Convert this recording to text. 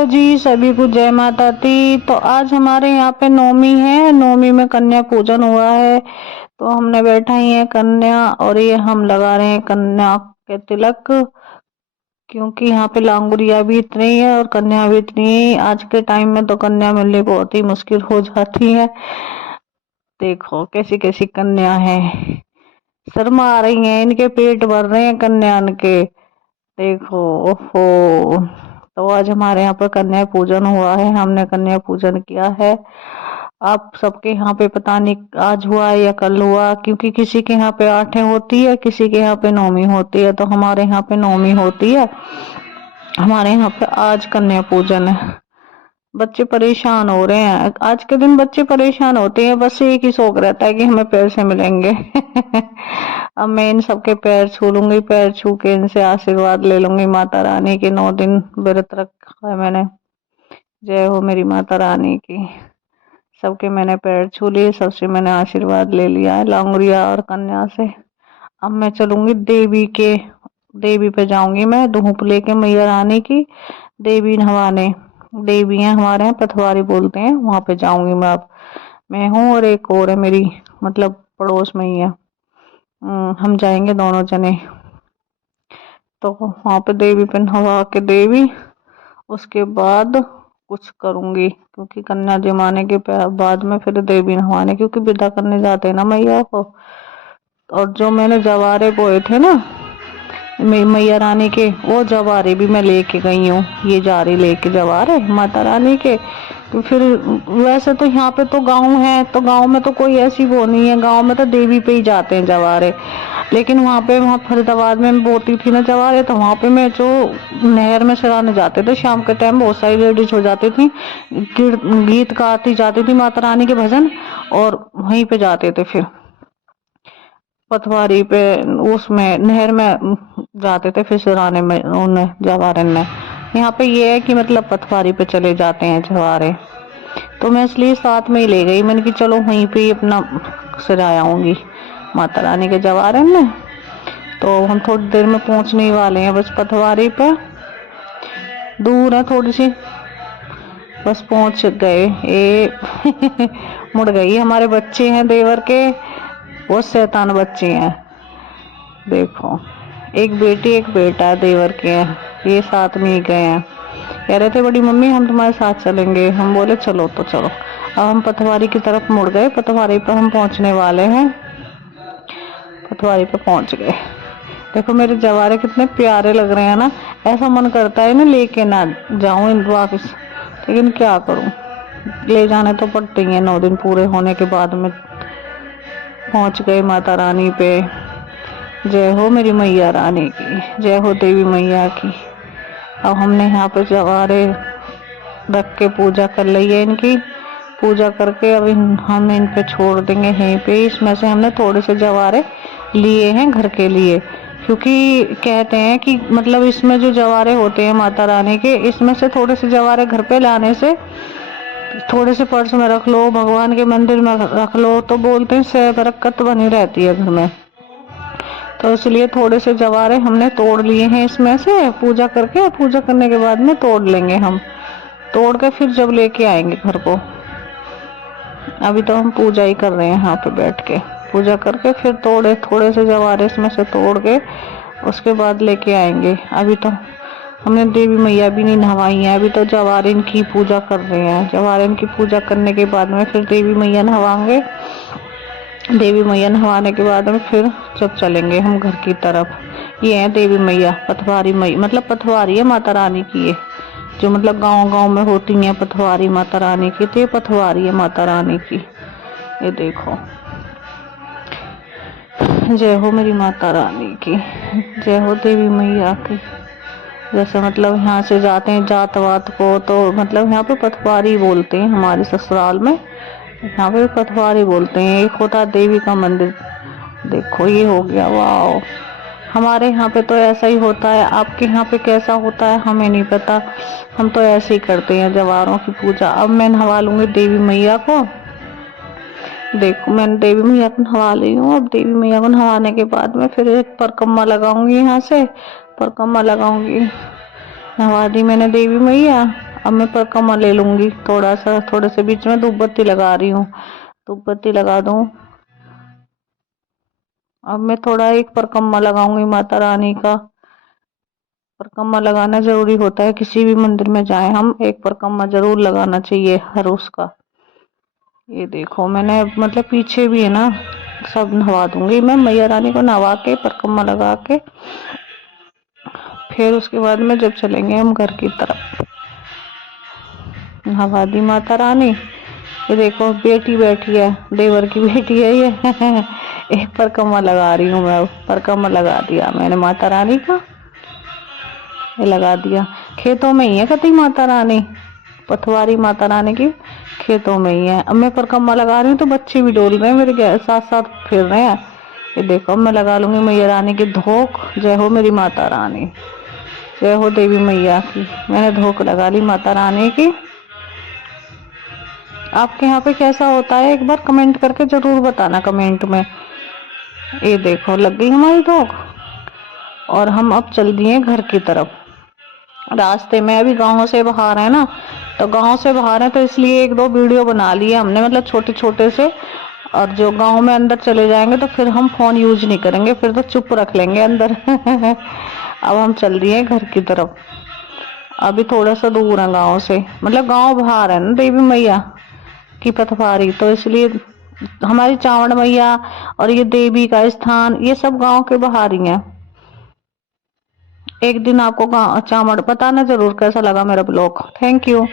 Hello जी, सभी को जय माता दी। तो आज हमारे यहाँ पे नवमी है। नवमी में कन्या पूजन हुआ है, तो हमने बैठा ही है कन्या, और ये हम लगा रहे हैं कन्या के तिलक, क्योंकि यहाँ पे लांगुरिया भी इतनी है और कन्या भी इतनी है। आज के टाइम में तो कन्या मिलनी बहुत ही मुश्किल हो जाती है। देखो कैसी कैसी कन्या है, शर्मा आ रही है, इनके पेट भर रहे हैं कन्या के। देखो, ओहो। तो आज हमारे यहाँ पर कन्या पूजन हुआ है, हमने कन्या पूजन किया है। आप सबके यहाँ पे पता नहीं आज हुआ है या कल हुआ, क्योंकि किसी के यहाँ पे आठे होती है, किसी के यहाँ पे नौमी होती है। तो हमारे यहाँ पे नौमी होती है, हमारे यहाँ पे आज कन्या पूजन है। बच्चे परेशान हो रहे हैं, आज के दिन बच्चे परेशान होते हैं, बस एक ही शौक रहता है कि हमें पैसे मिलेंगे। अब मैं इन सबके पैर छू लूंगी, पैर छू के इनसे आशीर्वाद ले लूंगी। माता रानी के 9 दिन व्रत रखा है मैंने। जय हो मेरी माता रानी की। सबके मैंने पैर छू लिए, सबसे मैंने आशीर्वाद ले लिया है, लांगुरिया और कन्या से। अब मैं चलूंगी देवी पे जाऊंगी, मैं धूप लेके मैया रानी की देवी नहवाने। देवी है हमारे यहाँ पथवारी बोलते हैं, वहां पे जाऊंगी मैं। अब मैं हूँ और एक और है मेरी, मतलब पड़ोस में ही है। हम जाएंगे दोनों जने। तो वहां पे देवी पे नहवा के देवी, उसके बाद कुछ करूंगी, क्योंकि कन्या जमाने के बाद में फिर देवी नहवाने, क्योंकि विदा करने जाते हैं ना मैया को। और जो मैंने जवारे बोए थे ना मैया रानी के, वो जवारे भी मैं लेके गई हूँ। ये जा रही लेके जवारे माता रानी के। तो फिर वैसे तो यहाँ पे तो गांव है, तो गांव में तो कोई ऐसी वो नहीं है, गांव में तो देवी पे ही जाते हैं जवारे। लेकिन वहाँ फरीदाबाद में मैं बोती थी ना जवारे, तो वहाँ पे मैं जो नहर में सराने जाते थे शाम के टाइम, बहुत सारी लेडीज हो जाती थी, गीत गाती जाती थी माता रानी के भजन, और वहीं पे जाते थे फिर पथवारी पे, उसमें नहर में जाते थे फिर सुराने में उन जवारे में। यहाँ पे ये है कि मतलब पथवारी पे चले जाते हैं जवारे, तो मैं इसलिए साथ में ही ले गई। मैंने कि चलो वहीं पे ही अपना सजाया आऊंगी माता रानी के जवारे में। तो हम थोड़ी देर में पहुंचने ही वाले हैं, बस पथवारी पे दूर है थोड़ी सी, बस पहुंच गए। मुड़ गई। हमारे बच्चे हैं देवर के, वो शैतान बच्चे हैं। देखो, एक बेटी एक बेटा देवर के हैं, ये साथ में ही गए हैं। कह रहे थे बड़ी मम्मी हम तुम्हारे साथ चलेंगे, हम बोले चलो तो चलो। अब हम पथवारी की तरफ मुड़ गए, पथवारी पर हम पहुंचने वाले हैं। पथवारी पे पहुंच गए। देखो मेरे जवारे कितने प्यारे लग रहे हैं ना, ऐसा मन करता है ना लेके ना जाऊं इन वापस, लेकिन क्या करूं, ले जाने तो पड़ते ही हैं। 9 दिन पूरे होने के बाद में पहुंच गए माता रानी पे। जय हो मेरी मैया रानी की, जय हो देवी मैया की। अब हमने यहाँ पे जवारे रख के पूजा कर ली है, इनकी पूजा करके अब हम इन पे छोड़ देंगे यहीं पे। इसमें से हमने थोड़े से जवारे लिए हैं घर के लिए, क्योंकि कहते हैं कि मतलब इसमें जो जवारे होते हैं माता रानी के, इसमें से थोड़े से जवारे घर पे लाने से, थोड़े से पर्स में रख लो, भगवान के मंदिर में रख लो, तो बोलते हैं से बरकत बनी रहती है घर में। तो इसलिए थोड़े से जवारे हमने तोड़ लिए हैं इसमें से, पूजा करके, पूजा करने के बाद में तोड़ लेंगे हम, तोड़ के फिर जब लेके आएंगे घर को। अभी तो हम पूजा ही कर रहे हैं यहाँ पे बैठ के, पूजा करके फिर थोड़े से जवारे इसमें से तोड़ के उसके बाद लेके आएंगे। अभी तो हमने देवी मैया भी नहीं नहवाई है, अभी तो जवारिन की पूजा कर रहे हैं। जवारिन की पूजा करने के बाद में फिर देवी मैया नहवाएंगे। देवी मैया नहवाने के बाद में फिर जब चलेंगे हम घर की तरफ। ये है देवी मैया, पथवारी मैया, मतलब पथवारी है माता रानी की, ये जो मतलब गांव गांव में होती है पथवारी माता रानी की, तो ये पथवारी है माता रानी की। ये देखो, जय हो मेरी माता रानी की, जय हो देवी मैया की। जैसे मतलब यहाँ से जाते हैं जात वात को, तो मतलब यहाँ पे पथवारी बोलते हैं हमारे ससुराल में, यहाँ पे पथवारी बोलते हैं। एक होता देवी का मंदिर, देखो ये हो गया। वाह, हमारे यहाँ पे तो ऐसा ही होता है, आपके यहाँ पे कैसा होता है हमें नहीं पता, हम तो ऐसे ही करते हैं जवारों की पूजा। अब मैं नहवा लूंगी देवी मैया को। देखो मैंने देवी मैया को नहवा ली हूँ। अब देवी मैया को नहवाने के बाद में फिर एक परिक्रमा लगाऊंगी, यहाँ से परिक्रमा लगाऊंगी। नहवा दी मैंने देवी मैया। अब मैं परिक्रमा ले लूंगी थोड़ा सा, थोड़े से बीच में धूप बत्ती लगा रही हूँ, धूप बत्ती लगा दूं। अब मैं थोड़ा एक परिक्रमा लगाऊंगी माता रानी का। परिक्रमा लगाना जरूरी होता है, किसी भी मंदिर में जाएं हम, एक परिक्रमा जरूर लगाना चाहिए हर उसका। ये देखो मैंने मतलब पीछे भी है ना, सब नहवा दूंगी मैं मैया रानी को, नहवा के परिक्रमा लगा के फिर उसके बाद में जब चलेंगे हम घर की तरफ। नहवा दी माता रानी। ये देखो बेटी बैठी है, देवर की बेटी है ये एक परिक्रमा लगा रही हूँ मैं, परिक्रमा लगा दिया मैंने माता रानी का, ये लगा दिया। खेतों में ही है कती माता रानी, पथवारी माता रानी की खेतों में ही है। अब मैं परिक्रमा लगा रही हूँ तो बच्चे भी डोल रहे हैं मेरे साथ साथ फिर रहे हैं। ये देखो मैं लगा लूंगी मैया रानी की धोक। जय हो मेरी माता रानी, जय हो देवी मैया की। मैंने धोक लगा ली माता रानी की। आपके यहाँ पे कैसा होता है एक बार कमेंट करके जरूर बताना कमेंट में। ये देखो लग गई हमारी धोक और हम अब चल दिए घर की तरफ। रास्ते में अभी गाँव से बाहर है ना, तो गांव से बाहर है तो इसलिए एक दो वीडियो बना लिए हमने, मतलब छोटे छोटे से। और जो गांव में अंदर चले जाएंगे तो फिर हम फोन यूज नहीं करेंगे, फिर तो चुप रख लेंगे अंदर अब हम चल रही हैं घर की तरफ। अभी थोड़ा सा दूर है गांव से, मतलब गांव बाहर है ना देवी मैया की पथवारी, तो इसलिए हमारी चावड़ मैया और ये देवी का स्थान ये सब गांव के बाहर ही है। एक दिन आपको चावड़ बताना जरूर कैसा लगा मेरा ब्लॉग। Thank you.